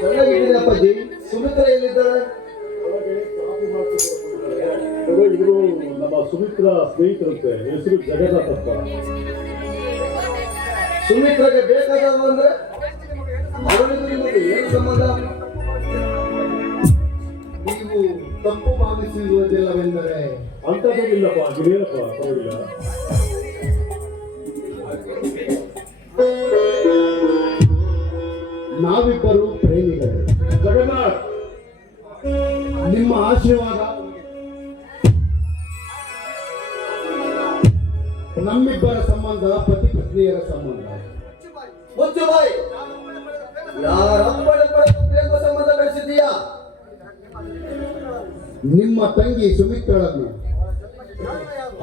ಚೆನ್ನಾಗಿದ್ದೀನಿ ಅಪ್ಪಾಜಿ ಸುಮಿತ್ರ ಎಲ್ಲಿದ್ದಾರೆ ಇವರು ನಮ್ಮ ಸುಮಿತ್ರ ಸ್ನೇಹಿತರಂತೆ ಹೆಸರು ಜಗನ್ನಾಥಪ್ಪ ಸುಮಿತ್ರಗೆ ಬೇಕಾದವ ಅಂದ್ರೆ ಅವನಿಗೂ ನಿಮಗೆ ಏನು ಸಂಬಂಧ ನೀವು ತಪ್ಪು ಭಾವಿಸಿರುವುದಿಲ್ಲವೆಂದರೆ ಅಂತದೇನಿಲ್ಲಪ್ಪ ಅದೇನಪ್ಪ ಪರವಾಗಿಲ್ಲ. ನಾವಿಬ್ಬರು ಪ್ರೇಮಿಗಳು. ಜಗನ್ನಾಥ್! ನಿಮ್ಮ ಆಶೀರ್ವಾದ ನಮ್ಮಿಬ್ಬರ ಸಂಬಂಧ ಪತಿ ಪತ್ನಿಯರ ಸಂಬಂಧ ಮುಚ್ಚು ಬಾಯ್ ಪ್ರೇಮ ಸಂಬಂಧ ನಿಮ್ಮ ತಂಗಿ ಸುಮಿತ್ರಳನ್ನು.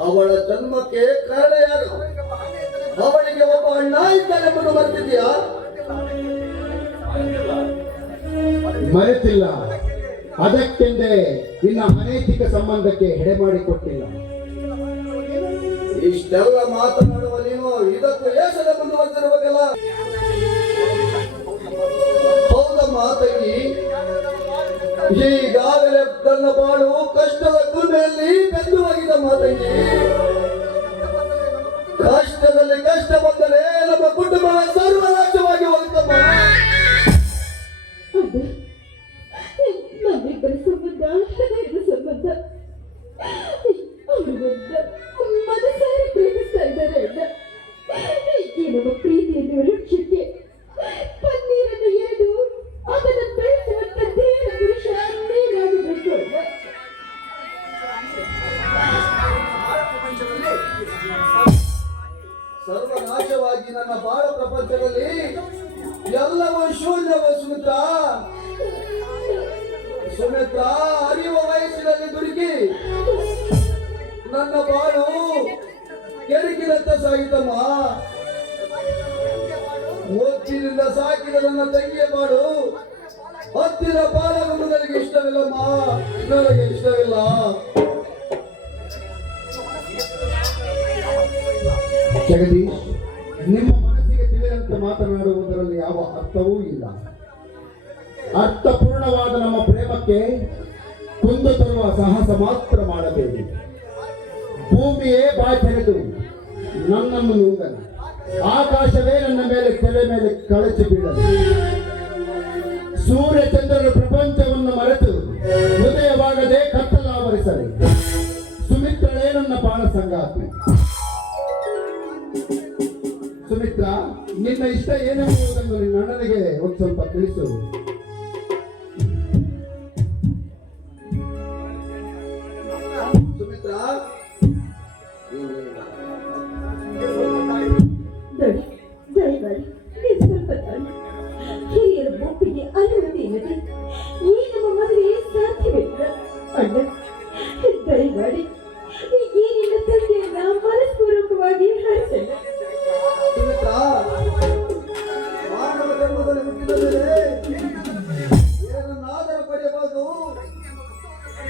ಅವಳ ಜನ್ಮಕ್ಕೆ ಕಾರಣ ಯಾರು? ಒಬ್ಬ ಅಣ್ಣ ಇದ್ದಾನೆಂಬುದು ಮರೆತಿದೆಯಾ ಮರೆತಿಲ್ಲ. ಅದಕ್ಕೆಂದೇ ಇನ್ನ ಅನೈತಿಕ ಸಂಬಂಧಕ್ಕೆ ಹೆಡೆಮಾಡಿ ಮಾಡಿಕೊಟ್ಟಿಲ್ಲ ಇಷ್ಟೆಲ್ಲ ಮಾತನಾಡುವ ನೀನು ಇದಕ್ಕೂ ಏಸದ ಮುಂದುವರೆದಿರಬೇಕಲ್ಲ ಹೌದಮ್ಮ ತಂಗಿ ಈಗಾಗಲೇ ತನ್ನ ಬಾಳು ಕಷ್ಟದ ಕುರ್ಮೆಯಲ್ಲಿ ಬೆಂದು ಮಾತಂಗಿ. ನಮ್ಮಿಬ್ಬರ ಸಂಬಂಧ ಹೃದಯದ ಸಂಬಂಧ ಅವರು ಒಂದು ಮನಸಾರಿ ಪ್ರೀತಿಸ್ತಾ ಇದ್ದಾರೆ ಅಣ್ಣ ಈ ನಮ್ಮ ಪ್ರೀತಿಯನ್ನು ವೃಕ್ಷಕ್ಕೆ ಪನ್ನೀರನ್ನು ಎರೆದು, ಅದನ್ನು ಬೆಳೆಸುವಂತ ಸರ್ವನಾಶವಾಗಿ ನನ್ನ ಬಾಳ ಪ್ರಪಂಚದಲ್ಲಿ ಎಲ್ಲವೂ ಶೂನ್ಯವೋ ಸುಮಿತ್ರ ಅರಿಯುವ ವಯಸ್ಸಿನಲ್ಲಿ ದುರುಕಿ. ನನ್ನ ಬಾಳು ಕೆರಕಿನತ್ತ ಸಾಗಿತಮ್ಮ ಮುಚ್ಚಿನಿಂದ ಸಾಕಿದ ನನ್ನ ತಂಗಿಯ ಬಾಳು ಹತ್ತಿರ ಬಾಳವನ್ನು ನನಗೆ ಇಷ್ಟವಿಲ್ಲಮ್ಮ. ನನಗೆ ಇಷ್ಟವಿಲ್ಲ. ಜಗದೀಶ್, ನಿಮ್ಮ ಮನಸ್ಸಿಗೆ ತಿಳಿದಂತೆ ಮಾತನಾಡುವುದರಲ್ಲಿ ಯಾವ ಅರ್ಥವೂ ಇಲ್ಲ. ಅರ್ಥಪೂರ್ಣವಾದ ನಮ್ಮ ಪ್ರೇಮಕ್ಕೆ ಕುಂದು ತರುವ ಸಾಹಸ ಮಾತ್ರ ಮಾಡಬೇಕು ಭೂಮಿಯೇ ಬಾಚೆರೆದು ನನ್ನನ್ನು ನುಂಗಲಿ. ಆಕಾಶವೇ ನನ್ನ ಮೇಲೆ ತೆರೆ ಮೇಲೆ ಕಳಚಿ ಬೀಳಲು. ಸೂರ್ಯ ಚಂದ್ರರು ಪ್ರಪಂಚವನ್ನು ಮರೆತು ಹೃದಯವಾಗದೆ ಕತ್ತಲಾವರಿಸಲಿ ಸುಮಿತ್ರಳೇ ನನ್ನ ಬಾಳ ಸಂಗಾತಿ. ಸುಮಿತ್ರ, ನಿನ್ನ ಇಷ್ಟ ಏನೆಂಬುದನ್ನು ನಿನ್ನ ಅಣ್ಣನಿಗೆ ಒಂದು ಸ್ವಲ್ಪ ತಿಳಿಸು.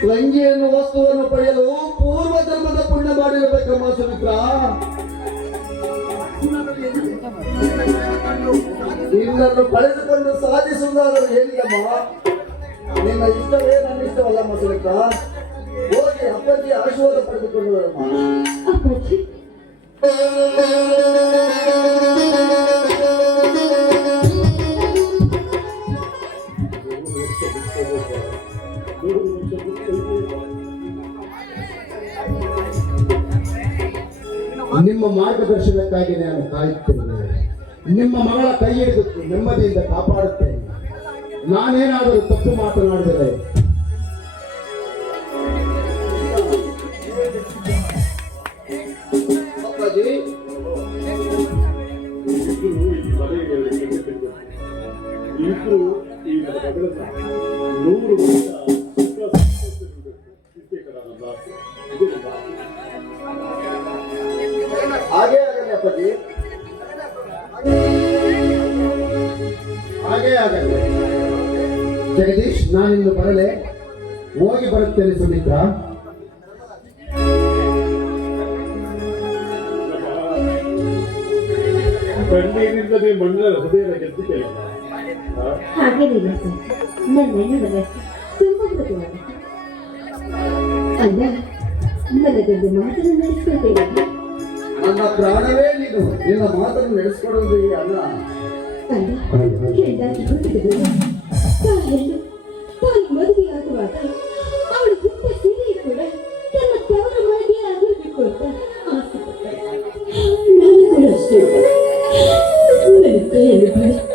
ತಂಗಿಯನ್ನು ವಸ್ತುವನ್ನು ಪಡೆಯಲು ಪೂರ್ವ ಜನ್ಮದ ಪುಣ್ಯ ಮಾಡಿರಬೇಕಮ್ಮ ಸುಮಿತ್ರ. ನಿನ್ನನ್ನು ಪಡೆದುಕೊಂಡು ಸಾಧಿಸುವುದಾದರೂ ಹೇಗಿಯಮ್ಮ ನಿನ್ನ ಇಷ್ಟವೇ ನನ್ನ ಇಷ್ಟವಲ್ಲ ಸುಮಿತ್ರ ಹೋಗಿ ಅಪ್ಪಾಜಿ ಆಶೀರ್ವಾದ ಪಡೆದುಕೊಂಡು ಬರಮ್ಮ ಅಪ್ಪಾಜಿ. ನಿಮ್ಮ ಮಾರ್ಗದರ್ಶನಕ್ಕಾಗಿ ನಾನು ಕಾಯುತ್ತೇನೆ. ನಿಮ್ಮ ಮಗಳ ಕೈ ಹಿಡಿದು ನೆಮ್ಮದಿಯಿಂದ ಕಾಪಾಡುತ್ತೇನೆ. ನಾನೇನಾದರೂ ತಪ್ಪು ಮಾತನಾಡಿದರೆ? ಇಬ್ಬರು ನೂರು ವರ್ಷ ಹಾಗೇ ಆಗಲಿ ಅಪ್ಪಾಜಿ. ಹಾಗೇ ಆಗಲಿ. ಜಗದೀಶ್ ನಾನಿನ್ನು ಬರಲೆ. ಹೋಗಿ ಬರುತ್ತೇನೆ ಸುಮಿತ್ರ ಕಣ್ಣೀರಿಲ್ಲದೆ ಮಣ್ಣಿನ ಹೃದಯದ ಗೆದ್ದಿದ್ದೆಲ್ಲ ಹಾಗೇನಿಲ್ಲ ಸರ್. ನನ್ನ ಹೆಣ್ಣು ಮನಸ್ಸು ತುಂಬ ಮೃದುವಾದ ಅಲ್ಲ ನನಗೊಂದು ಮಾತನ್ನು ನಡೆಸ್ಕೊಳ್ತೇನೆ ನನ್ನ ಪ್ರಾಣವೇ ನೀನು ನಿನ್ನ ಮಾತನ್ನು ನಡೆಸ್ಕೊಡುವುದು ಅಲ್ಲ 对，对，对。